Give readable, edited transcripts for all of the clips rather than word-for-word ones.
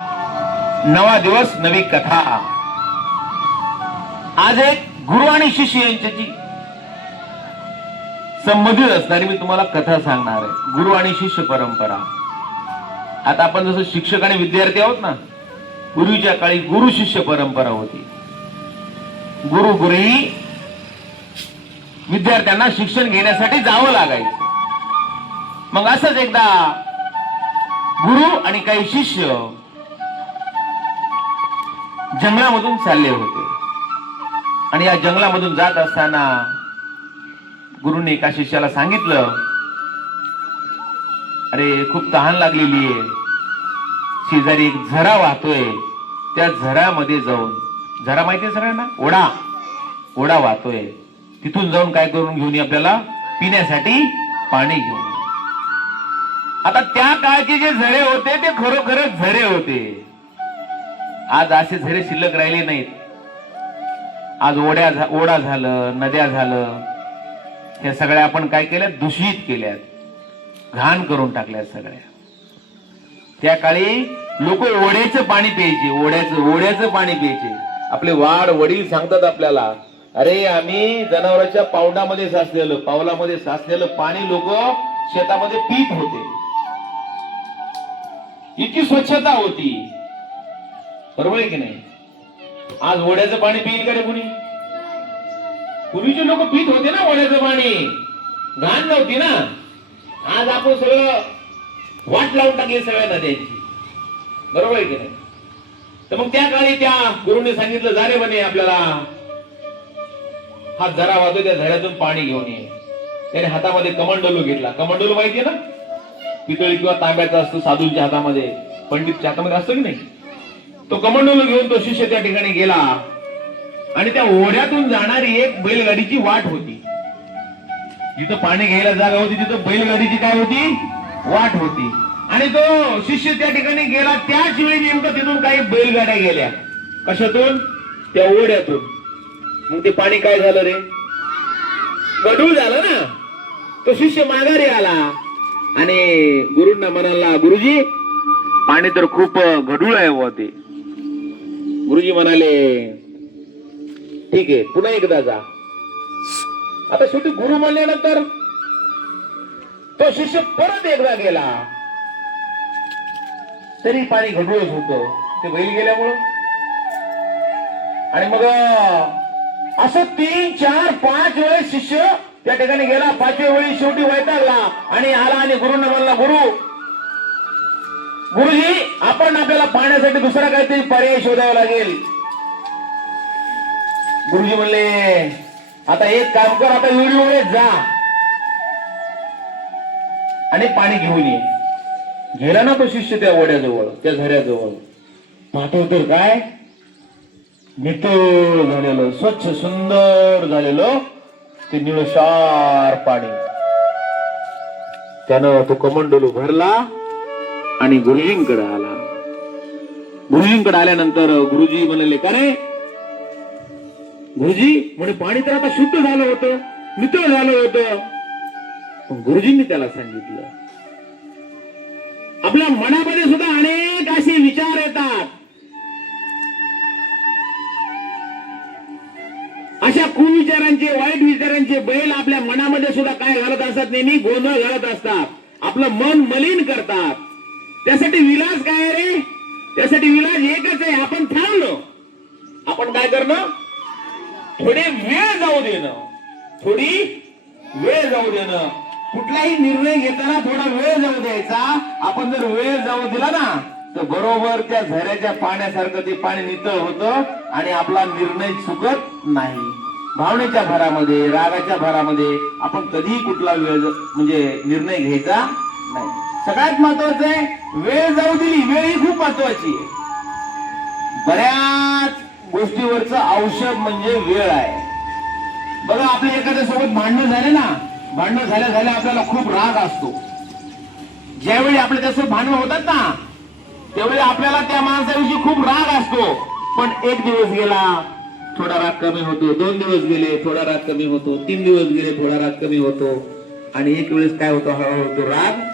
नवा दिवस नवी कथा। आज एक गुरु आणि शिष्य यांच्याची संबंधित असणारी मी तुम्हाला कथा सांगणार आहे। गुरु आणि शिष्य परंपरा। आता आपण जसं शिक्षक आणि विद्यार्थी आहोत ना, पूर्वीच्या काळी गुरु शिष्य परंपरा होती। गुरु गुरुही विद्यार्थ्यांना शिक्षण घेण्यासाठी जावं लागायचं। मग असंच एकदा गुरु आणि काही शिष्य जंगलामधून चालले होते आणि या जंगलामधून जात असताना गुरुने एका शिष्याला सांगितलं, अरे खूप तहान लागलेली आहे, शेजारी एक झरा वाहतोय, त्या झऱ्यामध्ये जाऊन, झरा माहितीये सगळ्यांना, ओढा वाहतोय, तिथून जाऊन काय करून घेऊन ये, आपल्याला पिण्यासाठी पाणी घेऊन। आता त्या काळचे जे झरे होते ते खरोखरच झरे होते। आज असे झरे शिल्लक राहिले नाहीत। आज ओढा झालं, नद्या झालं, हे सगळ्या आपण काय केल्या, दूषित केल्यात, घाण करून टाकल्यात सगळ्या। त्या काळी लोक ओढ्याचं पाणी प्यायचे, ओढ्याचं पाणी प्यायचे। आपले वाड वडील सांगतात आपल्याला, अरे आम्ही जनावरांच्या पावलामध्ये साचलेलं पाणी लोक शेतामध्ये पीत होते। इतकी स्वच्छता होती, बरोबर आहे की नाही? आज ओढ्याचं पाणी पिईल का रे कुणी? पूर्वीचे लोक पित होते ना ओढ्याचं पाणी, घाण नव्हती ना। आज आपण सगळं वाट लावून टाकली सगळ्या नद्यांची, बरोबर आहे की नाही? तर मग त्या काळी त्या गुरुने सांगितलं, जा रे म्हणे, आपल्याला हा झरा वाहतो, त्या झऱ्यातून पाणी घेऊन ये। त्याने हातामध्ये कमंडलू घेतला। कमंडलू माहितीये ना, पितळी किंवा तांब्याचा असतो, साधूंच्या हातामध्ये, पंडितच्या हातामध्ये असतो की नाही? तो कमंडलू घेऊन तो शिष्य त्या ठिकाणी गेला आणि त्या ओढ्यातून जाणारी एक बैलगाडीची वाट होती। जिथं पाणी घ्यायला जागा होती तिथं बैलगाडीची काय होती, वाट होती। आणि तो शिष्य त्या ठिकाणी गेला, त्याच वेळी नेमकं तिथून काही बैलगाड्या गेल्या। कशातून? त्या ओढ्यातून। मग ते पाणी काय झालं रे, गढूळ झालं ना। तो शिष्य माघारी आला आणि गुरुंना म्हणाला, गुरुजी पाणी तर खूप गढूळ आहे व ते। गुरुजी म्हणाले, ठीक आहे, पुन्हा एकदा जा। आता शेवटी गुरु म्हणल्यानंतर तो शिष्य परत एकदा गेला, तरी पाणी गढूळच होतं, ते बैल गेल्यामुळं। आणि मग असं 3, 4, 5 वेळेस शिष्य त्या ठिकाणी गेला। 5व्या वेळी शेवटी वैतागला आणि आला आणि गुरुंना म्हणला, गुरुजी आपल्याला पाण्यासाठी दुसरा काहीतरी पर्याय शोधावा लागेल। गुरुजी म्हणले, आता एक काम कर, आता विहिरीवर जा आणि पाणी घेऊन ये। गेला ना तो शिष्य त्या ओढ्याजवळ, त्या झऱ्याजवळ। पाहतो तर काय, नितळ झालेलं, स्वच्छ सुंदर झालेलं ते निळशार पाणी। त्यानं तो कमंडलू भरला आणि गुरुजींकडे आला। गुरुजींकडे आल्यानंतर गुरुजी म्हणाले, का रे गुरुजी म्हणे, पाणी तर आता शुद्ध झालं होतं, नितळ झालं होतं। गुरुजींनी त्याला सांगितलं, आपल्या मनामध्ये सुद्धा अनेक असे विचार येतात, अशा कुविचारांचे, वाईट विचारांचे बैल आपल्या मनामध्ये सुद्धा काय घालत असतात, नेहमी गोंधळ घालत असतात, आपलं मन मलिन करतात। त्यासाठी विलास काय रे, त्यासाठी विलास एकच आहे, आपण थांबलो, आपण काय करणं, थोडे वेळ जाऊ देणं, कुठलाही निर्णय घेताना थोडा वेळ जाऊ द्यायचा। आपण जर वेळ जाऊ दिला ना, तर बरोबर त्या झऱ्याच्या पाण्यासारखं ते पाणी नितळ होतं आणि आपला निर्णय चुकत नाही। भावनेच्या भरामध्ये, रागाच्या भरामध्ये आपण कधीही कुठला वेळ म्हणजे निर्णय घ्यायचा नाही। सगळ्यात महत्वाचं आहे, वेळ जाऊ दिली, वेळ ही खूप महत्वाची आहे। बऱ्याच गोष्टीवरचं औषध म्हणजे वेळ आहे। बघा, आपल्या एखाद्या सोबत भांडणं झाले ना, भांडणं झाल्या आपल्याला खूप राग असतो। ज्यावेळी आपल्या त्यासोबत भांडणं होतात ना, त्यावेळी आपल्याला त्या माणसाविषयी खूप राग असतो। पण एक दिवस गेला, थोडा राग कमी होतो, 2 दिवस गेले, थोडा राग कमी होतो, 3 दिवस गेले, थोडा राग कमी होतो, आणि एक वेळेस काय होतो, हळूहळू तो राग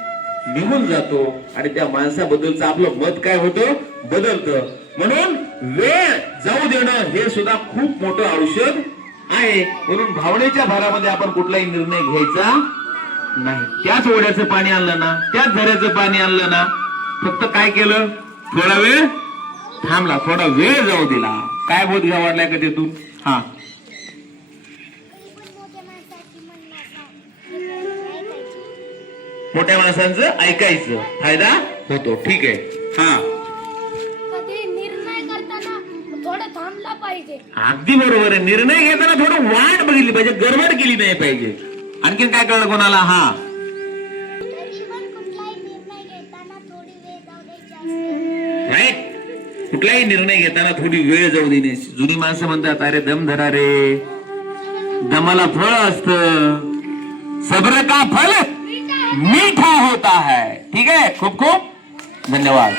निघून जातो आणि त्या माणसाबद्दलचं आपलं मत काय होतं, बदलतं. म्हणून वेळ जाऊ देणं हे सुद्धा खूप मोठं औषध आहे. म्हणून भावनेच्या भारामध्ये आपण कुठलाही निर्णय घ्यायचा नाही. त्याच ओढ्याचं पाणी आणलं ना, त्याच झऱ्याचं पाणी आणलं ना, फक्त काय केलं, थोडा वेळ थांबला, थोडा वेळ जाऊ दिला. काय बोध घ्या वाढलाय का तिथून? हा, मोठ्या माणसांचं ऐकायचं, फायदा होतो. ठीक आहे. हा, कधी निर्णय करताना थोडं थांबला पाहिजे. अगदी बरोबर आहे. निर्णय घेताना थोडं वाट बघितली पाहिजे, गडबड केली नाही पाहिजे. आणखीन काय कळलं कोणाला? हा, तरी पण कुठलाही निर्णय घेताना थोडी वेळ जाऊ द्यायची असते. राईट. कुठलाही निर्णय घेताना थोडी वेळ जाऊ देणे. जुनी माणसं म्हणतात, अरे दम धरा रे, दमाला फळ असतं, सब्र का फल मीठा होता है. ठीक आहे. खूप खूप धन्यवाद.